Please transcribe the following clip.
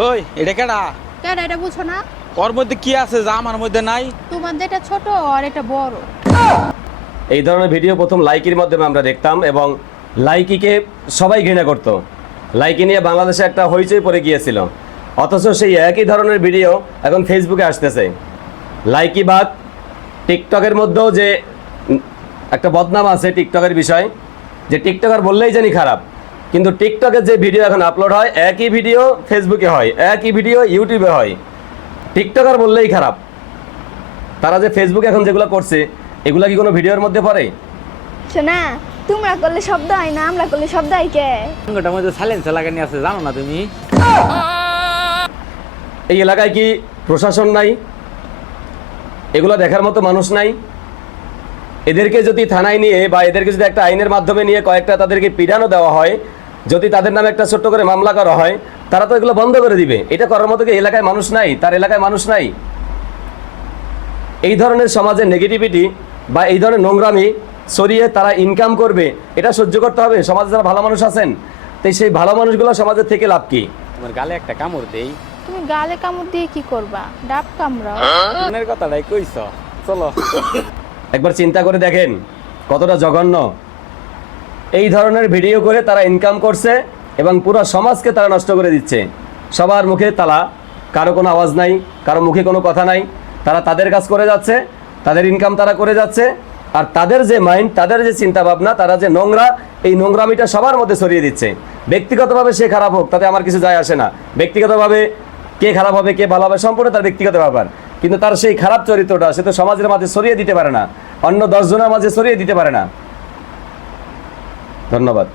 ওই এটা কেডা? কেন এটা বুঝো না। ওর মধ্যে কি আছে যা আমার মধ্যে নাই? তোমার যেটা ছোট আর এটা বড়। এই ধরনের ভিডিও প্রথম লাইকির মাধ্যমে আমরা দেখতাম এবং লাইকিকে সবাই ঘৃণা করত। লাইকি নিয়ে বাংলাদেশে একটা হইচই পড়ে গিয়েছিল। অথচ সেই একই ধরনের ভিডিও এখন ফেসবুকে আসতেছে। লাইকি বাদ টিকটকের মধ্যেও যে একটা বদনাম আছে টিকটকের বিষয় যে টিকটকার বললেই জানি খারাপ। কিন্তু টিকটকের যে ভিডিও এখন আপলোড হয় একই ভিডিও ফেসবুকে হয় একই ভিডিও ইউটিউবে হয়। টিকটকার বললেই খারাপ। তারা যে ফেসবুকে এখন যেগুলো করছে এগুলা কি কোনো ভিডিওর মধ্যে পড়ে? শোনা তোমরা করলে শব্দ হয় না আমরা করলে শব্দ হয় কে? ওটার মধ্যে সাইলেন্স লাগানি আছে জানো না তুমি? এই এলাকায় কি প্রশাসন নাই? এগুলো দেখার মতো মানুষ নাই? এদেরকে যদি থানায় নিয়ে বা এদেরকে যদি একটা আইনের মাধ্যমে নিয়ে কয়েকটা তাদেরকে পিটানো দেওয়া হয় যদি তাদের নামে একটা ছোট্ট করে মামলা করা হয় তারা তো এগুলো বন্ধ করে দিবে। এটা করার মতো কি এলাকায় মানুষ নাই? তার এলাকায় মানুষ নাই? এই ধরনের সমাজের নেগেটিভিটি বা এই ধরনের নোংরামি সরিয়ে তারা ইনকাম করবে এটা সহ্য করতে হবে। সমাজে যারা ভালো মানুষ আছেন তাই সেই ভালো মানুষগুলো সমাজের থেকে লাভ কি? তোমার গালে একটা কামড় দেই। তুমি গালে কামড় দিয়ে কি করবা? ডাব কামড়াও। মনের কথাটাই কইছ। চলো। একবার চিন্তা করে দেখেন কতটা জঘন্য। এই ধরনের ভিডিও করে তারা ইনকাম করছে এবং পুরো সমাজকে তারা নষ্ট করে দিচ্ছে। সবার মুখে তালা, কারও কোনো আওয়াজ নাই, কারও মুখে কোনো কথা নাই। তারা তাদের কাজ করে যাচ্ছে, তাদের ইনকাম তারা করে যাচ্ছে, আর তাদের যে মাইন্ড তাদের যে চিন্তা ভাবনা তারা যে নোংরা, এই নোংরামিটা সবার মধ্যে ছড়িয়ে দিচ্ছে। ব্যক্তিগতভাবে সে খারাপ হোক, তাতে আমার কিছু যায় আসে না। ব্যক্তিগতভাবে কে খারাপ হবে, কে ভালো হবে, সম্পূর্ণ তার ব্যক্তিগত ব্যাপার। কিন্তু তার সেই খারাপ চরিত্রটা, সে তো সমাজের মাঝে ছড়িয়ে দিতে পারে না। অন্য দশজনের মাঝে ছড়িয়ে দিতে পারে না। ধন্যবাদ।